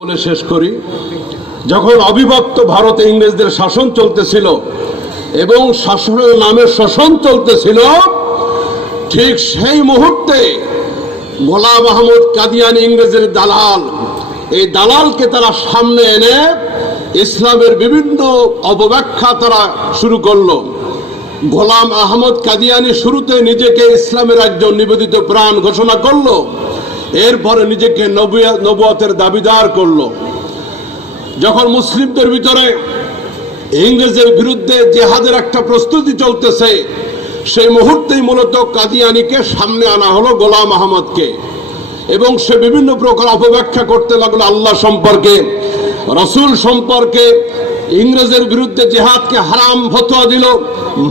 বলে শেষ করি। যখন অবিভক্ত ভারতে ইংরেজদের শাসন চলতেছিল এবং শাসনের নামে শোষণ চলতেছিল, ঠিক সেই মুহূর্তে গোলাম আহমদ কাদিয়ানী ইংরেজের দালাল, এই দালালকে তারা সামনে এনে ইসলামের বিভিন্ন অপব্যাখ্যা তারা শুরু করলো। গোলাম আহমদ কাদিয়ানী শুরুতে নিজেকে ইসলামের একজন নিবেদিত প্রাণ ঘোষণা করলো, এরপরে নিজেকে নবুয়তের দাবিদার করলো। যখন মুসলিমদের ভিতরে ইংরেজের বিরুদ্ধে জেহাদের একটা প্রস্তুতি চলতেছে, সেই মুহূর্তেই মূলত কাদিয়ানীকে সামনে আনা হলো, গোলাম আহমদকে, এবং সে বিভিন্ন প্রকার অপব্যাখ্যা করতে লাগলো আল্লাহ সম্পর্কে, রসুল সম্পর্কে। ইংরেজের বিরুদ্ধে জেহাদকে হারাম ফতোয়া দিল,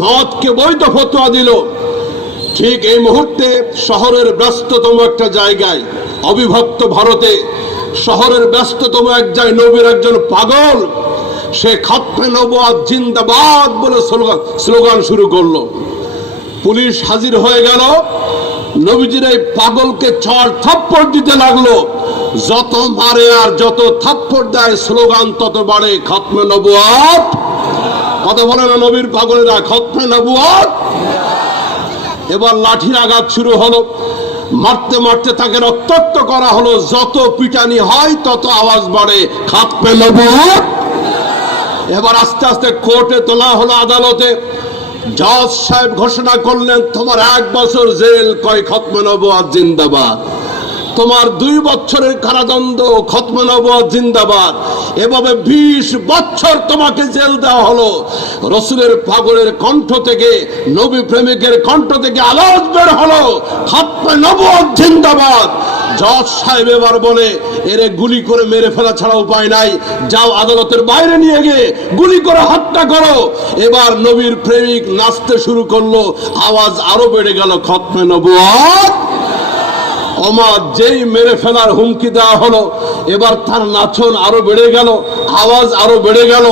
মদকে বৈধ ফতোয়া দিল। ঠিক এই মুহূর্তে শহরের ব্যস্ততম একটা জায়গায়, অবিভক্ত ভারতে শহরের ব্যস্ততম এক জায়গায় নবীর একজন পাগল, সে খতমে নবুয়ত জিন্দাবাদ বলে স্লোগান শুরু করলো। পুলিশ হাজির হয়ে গেল, নবীজির এই পাগলকে চড় থাপ্পড় দিতে লাগলো। যত মারে আর যত থাপ্পড় দেয় স্লোগান তত বাড়ে, খতমে নবুয়ত। কথা বলে না নবীর পাগলেরা, খতমে নবুয়ত। এবার লাঠির আঘাত শুরু হলো, মারতে মারতে তাকে রক্তাক্ত করা হলো। যত পিটানি হয় তত আওয়াজ বাড়ে, খতমে নবুয়ত। এবার আস্তে আস্তে কোর্টে তোলা হলো, আদালতে। জজ সাহেব ঘোষণা করলেন, তোমার 1 বছর জেল, কয় খতমে নবুয়ত জিন্দাবাদ। তোমার 2 বছরের কারাদণ্ড, খতমে নবুয়ত জিন্দাবাদ। এভাবে 20 বছর তোমাকে জেল দেওয়া হলো। রসুলের পাগলের কণ্ঠ থেকে, নবী প্রেমিকের কণ্ঠ থেকে আওয়াজ বের হলো, খতমে নবুয়ত জিন্দাবাদ। জজ সাহেব এবার বলে, এরে গুলি করে মেরে ফেলা ছাড়া উপায় নাই, যাও আদালতের বাইরে নিয়ে গিয়ে গুলি করে হত্যা করো। এবার নবীর প্রেমিক নাচতে শুরু করলো, আওয়াজ আরো বেড়ে গেল, খতমে নবুয়ত। ওমর যেই মেরে ফেলার হুমকি দেওয়া হলো, এবার তার নাচন আরো বেড়ে গেল, আওয়াজ আরো বেড়ে গেল।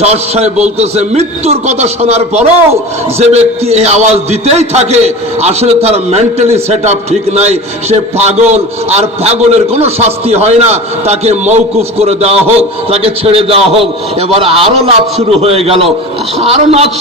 জজ সাহেব বলতেছে, মৃত্যুর কথা শোনার পরও যে ব্যক্তি এই আওয়াজ দিতেই থাকে, আসলে তার মেন্টালি সেট আপ ঠিক নাই, সে পাগল। আর পাগলের কোনো শাস্তি হয় না, তাকে মওকুফ করে দেওয়া হোক, তাকে ছেড়ে দেওয়া হোক। এবার আরো লাভ শুরু হয়ে গেল, আরো নাচ